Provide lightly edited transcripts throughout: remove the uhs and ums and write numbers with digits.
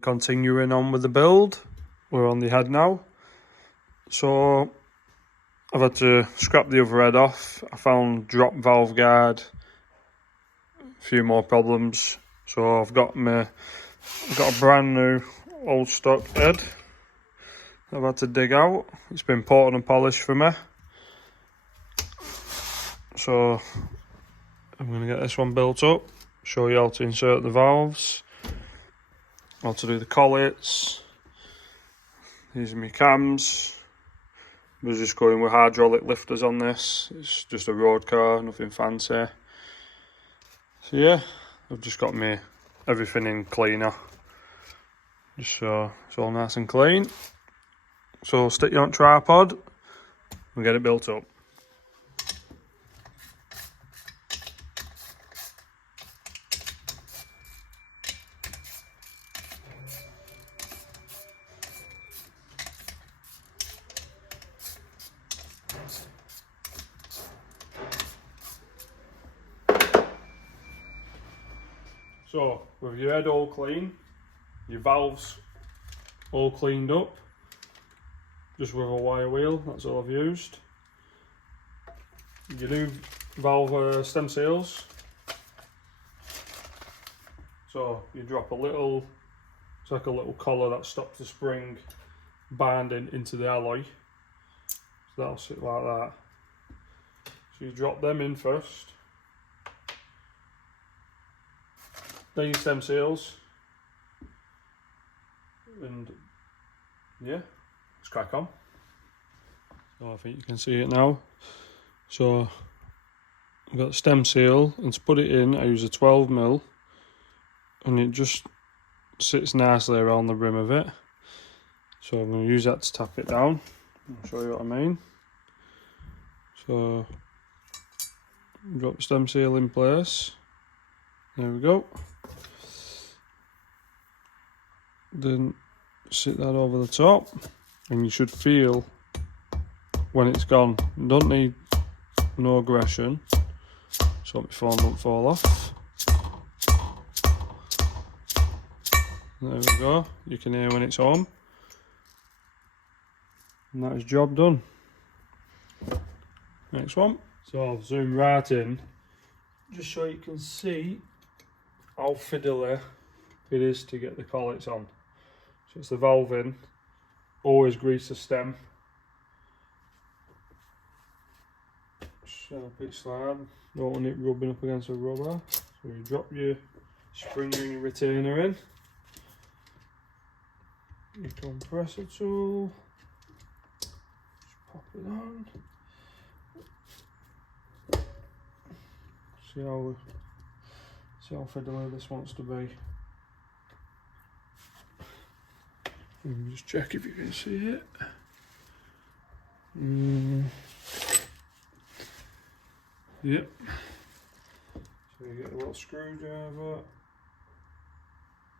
Continuing on with the build, we're on the head now. So I've had to scrap the other head off. I found drop valve guard, a few more problems. So I've got a brand new old stock head I've had to dig out. It's been ported and polished for me. So I'm going to get this one built up, show you how to insert the valves, how to do the collets. These are my cams. We're just going with hydraulic lifters on this. It's just a road car, nothing fancy. So yeah, I've just got me everything in cleaner, just so it's all nice and clean. So stick you on tripod and get it built up. So with your head all clean, your valves all cleaned up, just with a wire wheel, that's all I've used. Your new valve stem seals. So you drop a little, it's like a little collar that stops the spring binding into the alloy. So that'll sit like that. So you drop them in first. Then your stem seals, and yeah, let's crack on. So I think you can see it now. So I've got the stem seal, and to put it in I use a 12mm, and it just sits nicely around the rim of it. So I'm going to use that to tap it down. I'll show you what I mean. So drop the stem seal in place. There we go. Then sit that over the top, and you should feel when it's gone. You don't need no aggression, so my phone don't fall off. There we go, you can hear when it's home, and that is job done. Next one. So I'll zoom right in just so you can see how fiddly it is to get the collets on. So it's the valve in, always grease the stem, sharp it slide, don't want it rubbing up against the rubber. So you drop your spring and your retainer in, your compressor tool, just pop it on. See how fiddly this wants to be. Just check if you can see it. Yep. So you get a little screwdriver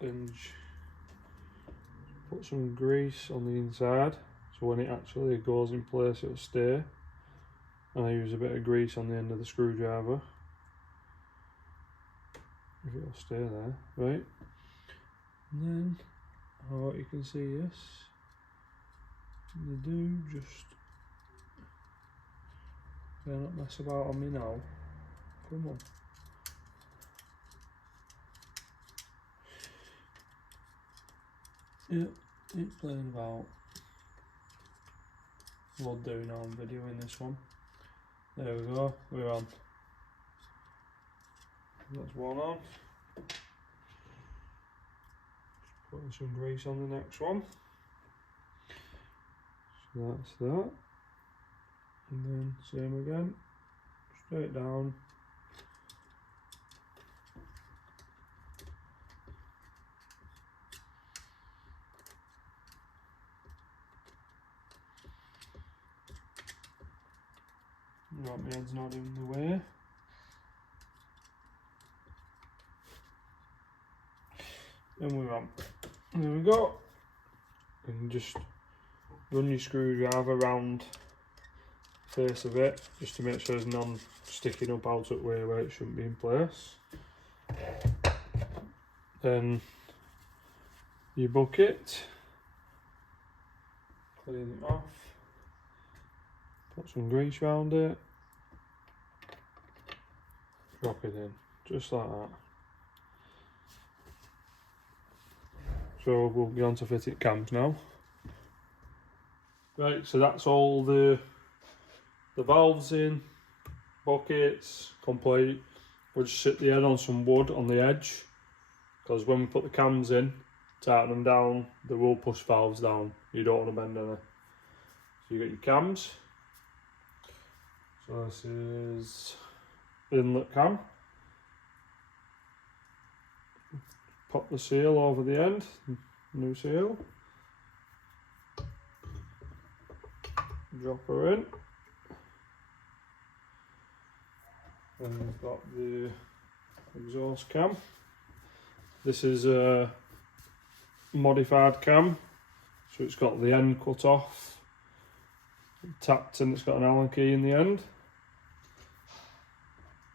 and put some grease on the inside, so when it actually goes in place it'll stay. And I use a bit of grease on the end of the screwdriver, if it'll stay there, right? And then oh, you can see this. They do just better not mess about on me now. Come on. Yep, it's playing about. We'll do now. I'm videoing this one. There we go. We're on. That's one on. Putting some grease on the next one. So that's that. And then same again. Straight down. Right, my head's not in the way. And we're on. There we go. And just run your screwdriver around the face of it, just to make sure there's none sticking up out of the way where it shouldn't be in place. Then your bucket, clean it off, put some grease around it, drop it in, just like that. So we'll get on to fitting cams now. Right, so that's all the valves in, buckets complete. We'll just sit the head on some wood on the edge, because when we put the cams in, tighten them down, they will push valves down. You don't want to bend any. So you got your cams. So this is inlet cam. Pop the seal over the end, new seal. Drop her in. And we've got the exhaust cam. This is a modified cam, so it's got the end cut off, tapped, and it's got an Allen key in the end.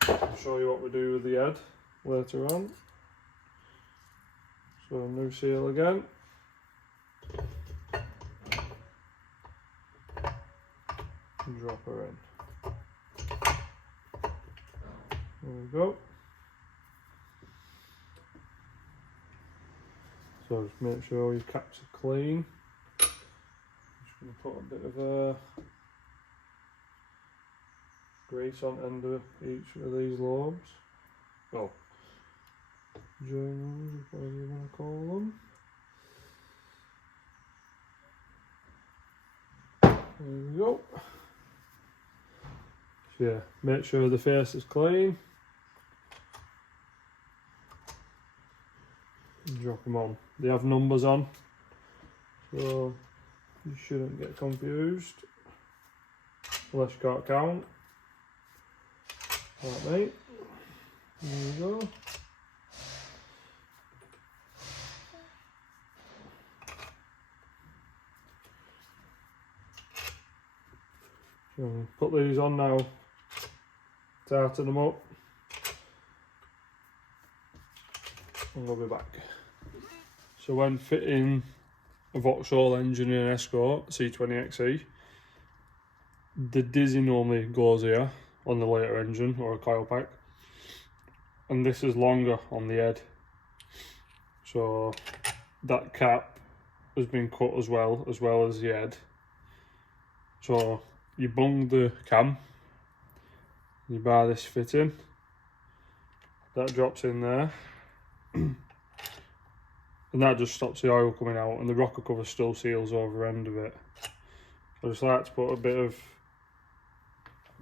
I'll show you what we do with the head later on. So new seal again. And drop her in. There we go. So just make sure your caps are clean. Just going to put a bit of grease on the end of each of these lobes. Oh, journals, whatever you want to call them. There we go. So yeah, make sure the face is clean. And drop them on. They have numbers on, so you shouldn't get confused unless you can't count. Like mate. There we go. So put these on now, tighten them up, and we'll be back. So when fitting a Vauxhall engine in an Escort C20xe, the dizzy normally goes here on the later engine or a coil pack, and this is longer on the head, so that cap has been cut as well as the head. So you bung the cam, you buy this fitting, that drops in there, and that just stops the oil coming out, and the rocker cover still seals over the end of it. I just like to put a bit of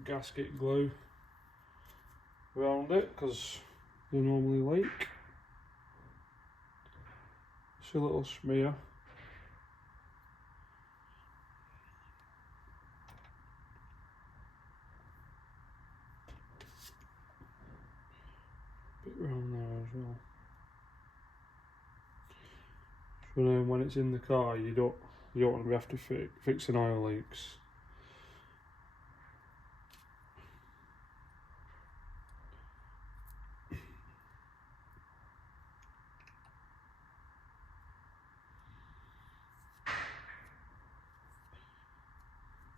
gasket glue around it because they normally leak. Just a little smear. Bit around there as well. So then when it's in the car, you don't want to have to fixing oil leaks.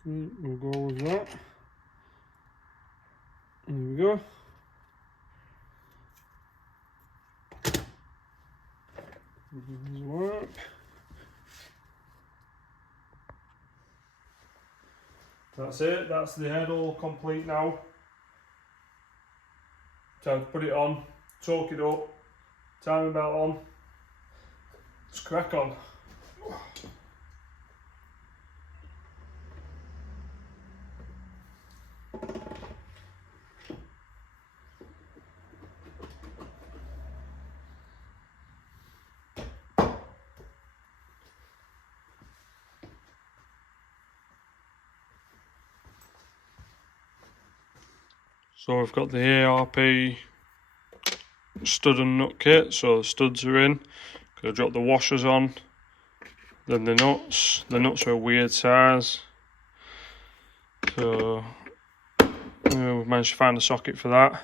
We'll go with that. There we go. Work. That's it, that's the head all complete now. Time to put it on, torque it up, timing belt on, let's crack on. So we've got the ARP stud and nut kit, so the studs are in. Gonna drop the washers on, then the nuts. The nuts are a weird size, so we've managed to find a socket for that.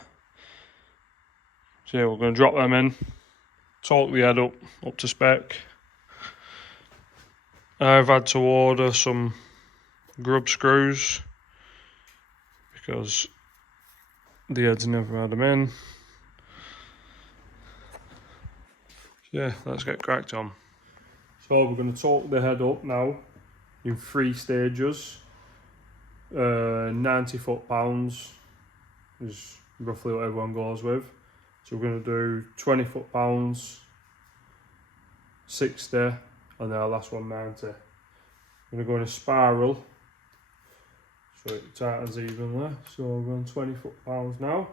So yeah, we're going to drop them in, torque the head up to spec, I've had to order some grub screws because the heads never had them in. Yeah, let's get cracked on. So we're going to torque the head up now in 3 stages. 90 foot-pounds is roughly what everyone goes with. So we're going to do 20 foot-pounds, 60, and then our last one 90. I'm going to go in a spiral so it tightens evenly. So we're on 20 foot-pounds now.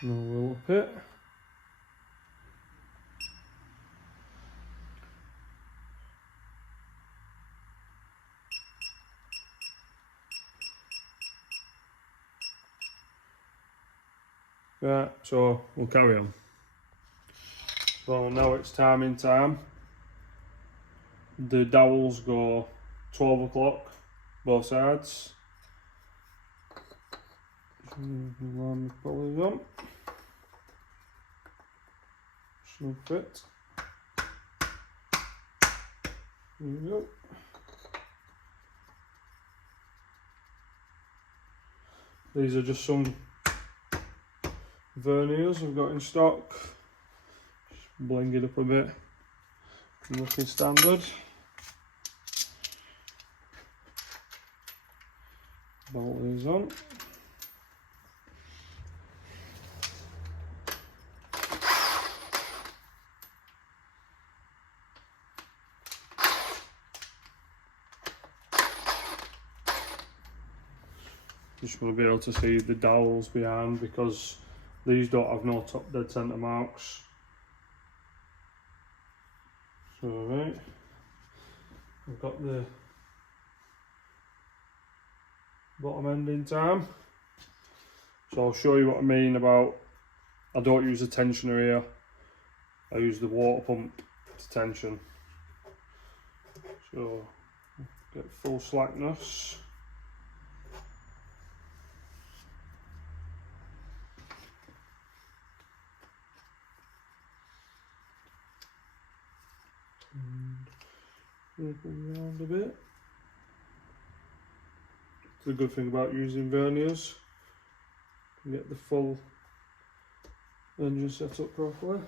And we'll up it. Right, so we'll carry on. So now it's timing time. The dowels go 12 o'clock, both sides. Line the pulleys on. Snug fit. There we go. These are just some verniers I've got in stock. Just bling it up a bit. Looking standard. Bolt these on. Just want to be able to see the dowels behind because these don't have no top dead centre marks. So right, I've got the bottom end in time. So I'll show you what I mean about, I don't use a tensioner here, I use the water pump to tension. So get full slackness. And wriggle around a bit. The good thing about using verniers, you can get the full engine set up properly.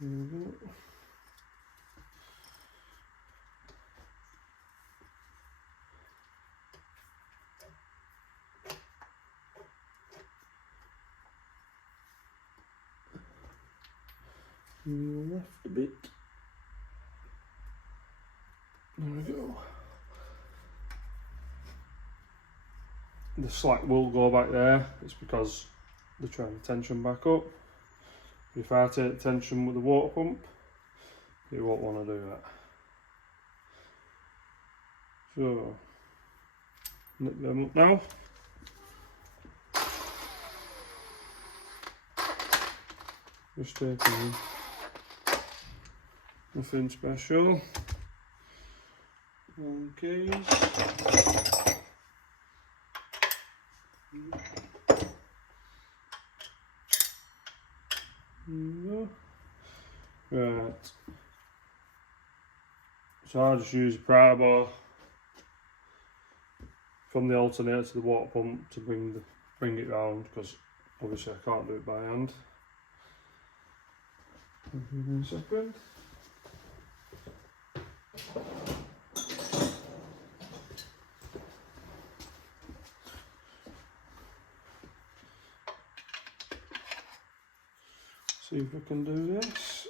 There we go. Left a bit. There we go. The slack will go back there, it's because they're trying to tension back up. If I take tension with the water pump, you won't want to do that. So, nip them up now. Just taking nothing special. Okay. Right. So I just use a pry bar from the alternator to the water pump to bring it round, because obviously I can't do it by hand. Give me a second. See if we can do this.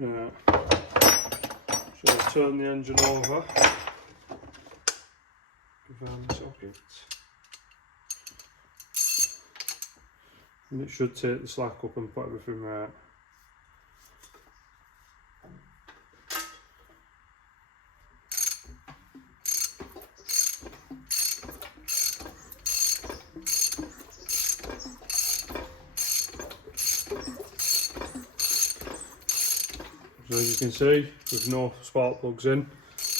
Yeah. So I'll turn the engine over, confirm the socket, and it should take the slack up and put everything right. So as you can see, with no spark plugs in,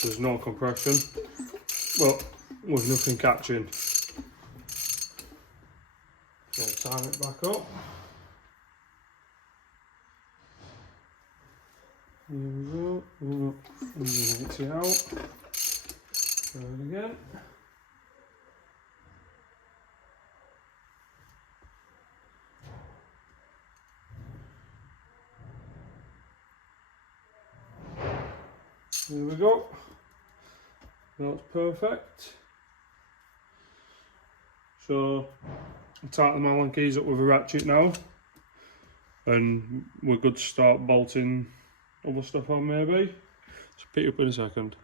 there's no compression, but with nothing catching. So I'll time it back up. Here we go. And then empty out. Try it again. There we go. That's perfect. So I'll tighten the Allen keys up with a ratchet now, and we're good to start bolting other stuff on maybe. So pick you up in a second.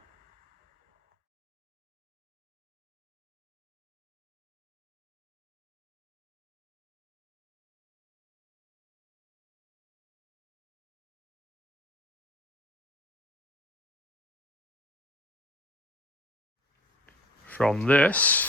From this,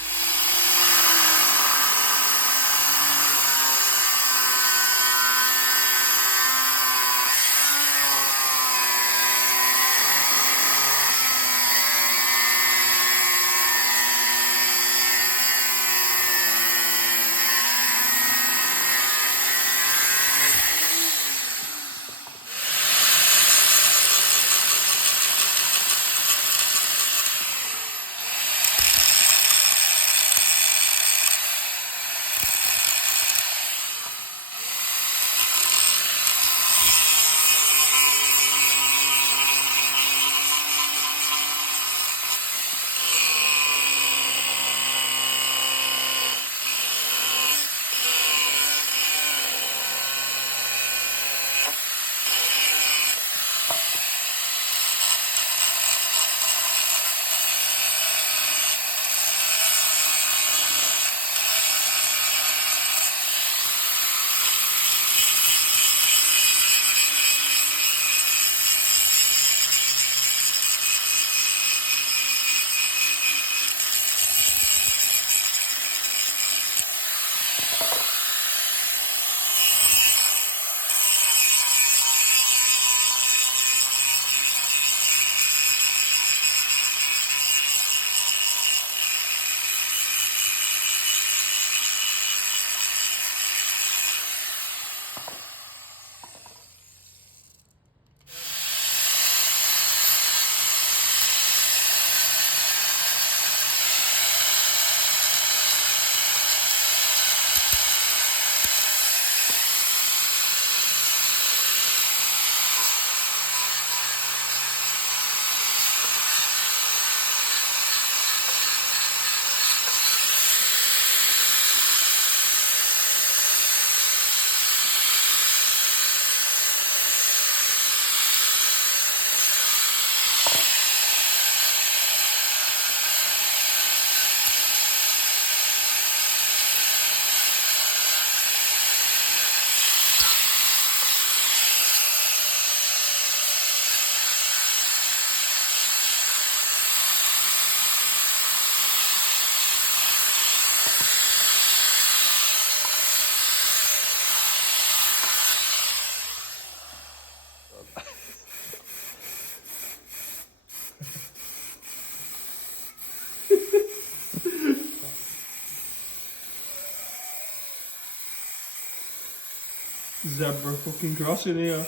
zebra fucking crossing here.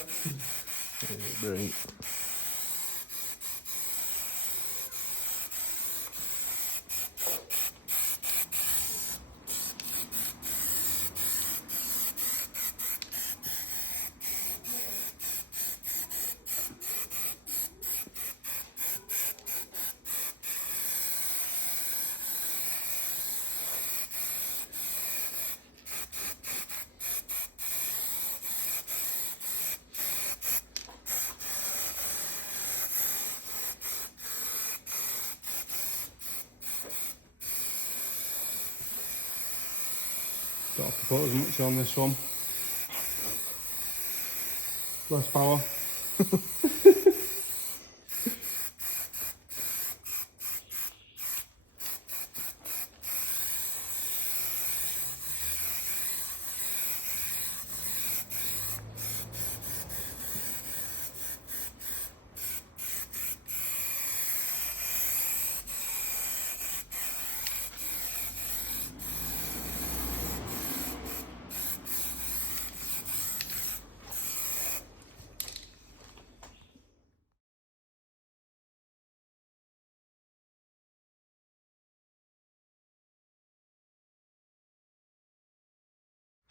Right. Don't have to put as much on this one. Less power.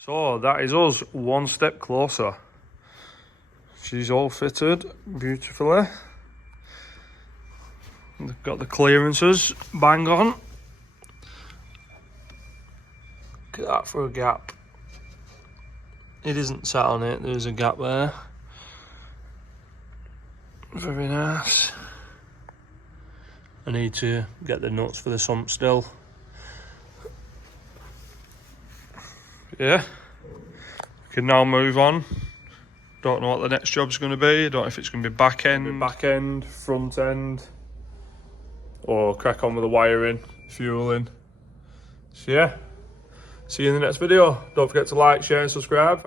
So that is us one step closer. She's all fitted beautifully. They've got the clearances bang on. Look at that for a gap. It isn't sat on it, there's a gap there. Very nice. I need to get the nuts for the sump still. Yeah, we can now move on. Don't know what the next job's going to be. I don't know if it's going to be back end, front end, or crack on with the wiring, fueling. So yeah, see you in the next video. Don't forget to like, share and subscribe.